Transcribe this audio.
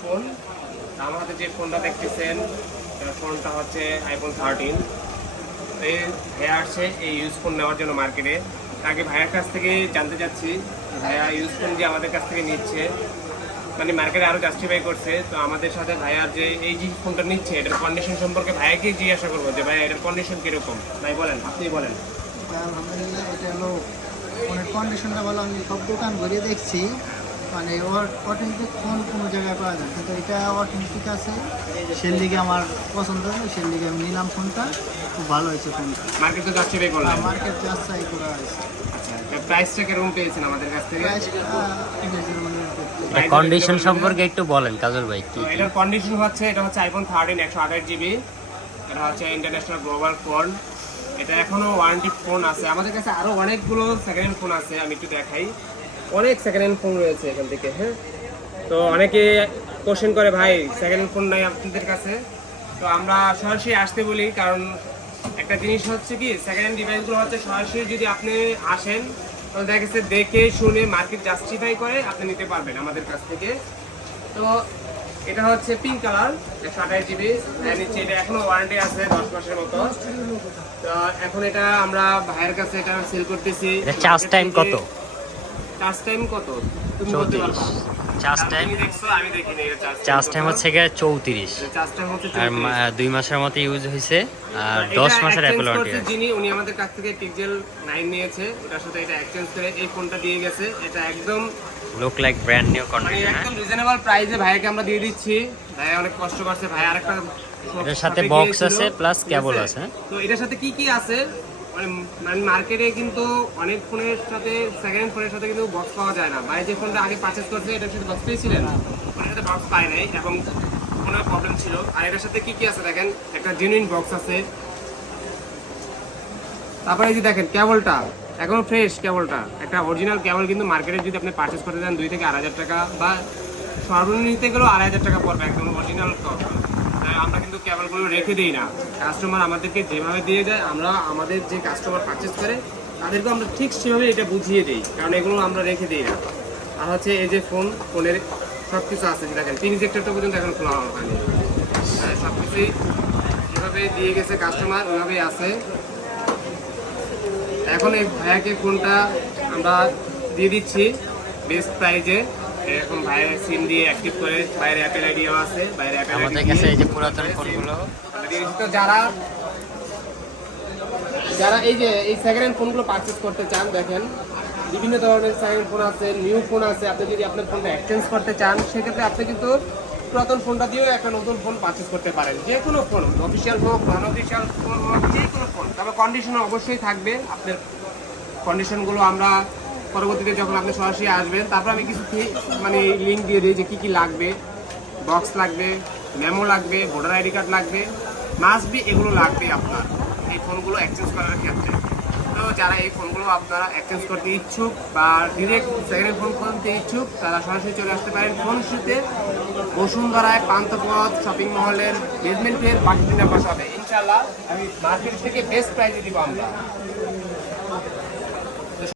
Phone. হাতে যে ফোনটা দেখতেছেন ফোনটা হচ্ছে আইফোন থার্টিন এই ভাইয়া আসছে এই ইউজ ফোন নেওয়ার জন্য মার্কেটে তাকে ভাইয়ার কাছ থেকে জানতে চাচ্ছি, ভাইয়া ইউজ ফোন যে আমাদের কাছ থেকে নিচ্ছে মানে মার্কেটে আরও জাস্টিফাই করছে, তো আমাদের সাথে ভাইয়ার যে এই যে ফোনটা নিচ্ছে, এটার কন্ডিশন সম্পর্কে ভাইয়াকে জিজ্ঞাসা করব যে ভাইয়া এটার কন্ডিশন কীরকম? ভাই, বলেন আপনি বলেন। আলহামদুলিল্লাহ, এটা ফোনের কন্ডিশনটা ভালো আমি সব দোকান ঘুরে দেখছি। মানে ওর অথেন্টিক ফোন কোনো জায়গায় পাওয়া যায় কিন্তু এটা অথেন্টিক আছে। সের লিগে আমার পছন্দ। হয় সের লিগে আমি নিলাম ফোনটা খুব ভালো হয়েছে ফোনটা মার্কেট তো জাস্টিফাই করলাম মার্কেট যাচাই করা হয়েছে। আচ্ছা প্রাইসটা কীরকম পেয়েছেন আমাদের কাছ থেকে? কন্ডিশন সম্পর্কে একটু বলেন কাজল ভাই কি তো এটার কন্ডিশন হচ্ছে এটা হচ্ছে আইফোন থার্টিন একশো আঠাশ জিবি এটা হচ্ছে ইন্টারন্যাশনাল গ্লোবাল ফোন এটা এখনও ওয়ারেন্টি ফোন আছে। আমাদের কাছে আরও অনেকগুলো সেকেন্ড হ্যান্ড ফোন আছে আমি একটু দেখাই। অনেক সেকেন্ড হ্যান্ড ফোন রয়েছে এখান থেকে হ্যাঁ? তো অনেকে কোশ্চেন করে ভাই সেকেন্ড হ্যান্ড ফোন নাই আপনাদের কাছে? তো আমরা সরাসরি আসতে বলি কারণ একটা জিনিস হচ্ছে কি সেকেন্ড হ্যান্ড ডিভাইসগুলো হচ্ছে সরাসরি যদি আপনি আসেন তাহলে দেখা গেছে দেখে শুনে মার্কেট জাস্টিফাই করে আপনি নিতে পারবেন আমাদের কাছ থেকে। তো এটা হচ্ছে পিঙ্ক কালার একশো আঠাশ জিবি নিচ্ছে এটা এখনও ওয়ারেন্টি আছে দশ মাসের মতো। তো এখন এটা আমরা ভাইয়ের কাছে এটা সেল করতেছি। চার্জ টাইম কত? চার্জ টাইম কত? তুমি বলতে চৌত্রিশ। পারবা। চার্জ টাইম আমি দেখিনি চার্জ টাইম হচ্ছে গিয়ে চৌত্রিশ। আর দুই মাসের মতো ইউজ হয়েছে আর দশ মাসের অ্যাপেল ওয়ারেন্টি যিনি উনি আমাদের কাছ থেকে পিক্সেল নাইন নিয়েছে। ওটার সাথে এটা এক্সচেঞ্জ করে এই ফোনটা দিয়ে গেছে। এটা একদম look like brand new condition একদম রিজনেবল প্রাইসে আমরা দিয়ে দিচ্ছি। ভাই অনেক কষ্ট করছে। ভাই আরেকটা এটার সাথে গিয়েছিল, আছে, ঠিক cable আছে? আছে। তো এটার সাথে কি কি আছে? মানে মার্কেটে কিন্তু অনেক ফোনের সাথে সেকেন্ড ফোনের সাথে কিন্তু বক্স পাওয়া যায় না। ভাই যে ফোনটা আগে পারচেজ করছে, এটার সাথে বক্স পেয়েছিলেন? সাথে বক্স পায় নাই এবং ফোনের প্রবলেম ছিল। আর এটার সাথে কি কি আছে দেখেন? একটা জেনুইন বক্স আছে। তারপরে এই যে দেখেন কেবলটা এখন ফ্রেশ কেবলটা একটা অরিজিনাল কেবল কিন্তু মার্কেটে যদি আপনি পারচেস করতে দেন দুই থেকে আড়াই হাজার টাকা বা সর্বনিম্ন নিতে গেলেও আড়াই হাজার টাকা পড়বে একদম অরিজিনাল আমরা কেবলগুলো রেখে দিই না। কাস্টমার আমাদেরকে যেভাবে দিয়ে যায়, আমরা আমাদের যে কাস্টমার পারচেস করে তাদেরকে আমরা ঠিক সেভাবে এটা বুঝিয়ে দিই, কারণ এগুলো আমরা রেখে দিই না। আর হচ্ছে এই যে ফোন ফোনের সব কিছু আছে দেখেন তিন সেক্টরটা পর্যন্ত এখন খোলা হয়নি। হ্যাঁ সব কিছুই যেভাবে দিয়ে গেছে কাস্টমার ওইভাবেই আছে। এখন এই ভাইয়াকে ফোনটা আমরা দিয়ে দিচ্ছি বেস্ট প্রাইজে এখন ভাইয়ের সিম দিয়ে অ্যাক্টিভ করে বাইরে অ্যাপেল আইডিও আছে বাইরে অ্যাপেল আমাদের কাছে এই যে পুরাতন ফোনগুলো। তো যারা যারা এই যে এই সেকেন্ড হ্যান্ড ফোনগুলো পারচেস করতে চান দেখেন বিভিন্ন ধরনের সেকেন্ড ফোন আছে নিউ ফোন আছে আপনি যদি আপনার ফোনটা এক্সচেঞ্জ করতে চান সেক্ষেত্রে আপনি কিন্তু পুরাতন ফোনটা দিয়েও একটা নতুন ফোন পারচেস করতে পারেন। যে কোনো ফোন অফিসিয়াল হোক নন অফিসিয়াল ফোন হোক যে কোনো ফোন তবে কন্ডিশন অবশ্যই থাকবে। আপনার কন্ডিশনগুলো আমরা পরবর্তীতে যখন আপনি সরাসরি আসবেন, তারপর আমি কিছু মানে লিঙ্ক দিয়ে দিই যে কী কী লাগবে বক্স লাগবে মেমো লাগবে ভোটার আইডি কার্ড লাগবে বি এগুলো লাগবে আপনার এই ফোনগুলো এক্সচেঞ্জ করার ক্ষেত্রে। তো যারা এই ফোনগুলো আপনারা এক্সচেঞ্জ করতে ইচ্ছুক বা ডিরেক্ট সেকেন্ড ফোন কিনতে ইচ্ছুক, তারা সরাসরি চলে আসতে পারেন ফোন শীতে বসুন্ধরায় পান্তপথ শপিং মহলের বেসমেন্টের বাকি দিনের হবে ইনশাল্লাহ আমি মার্কেট থেকে বেস্ট প্রাইজে দিব আমরা।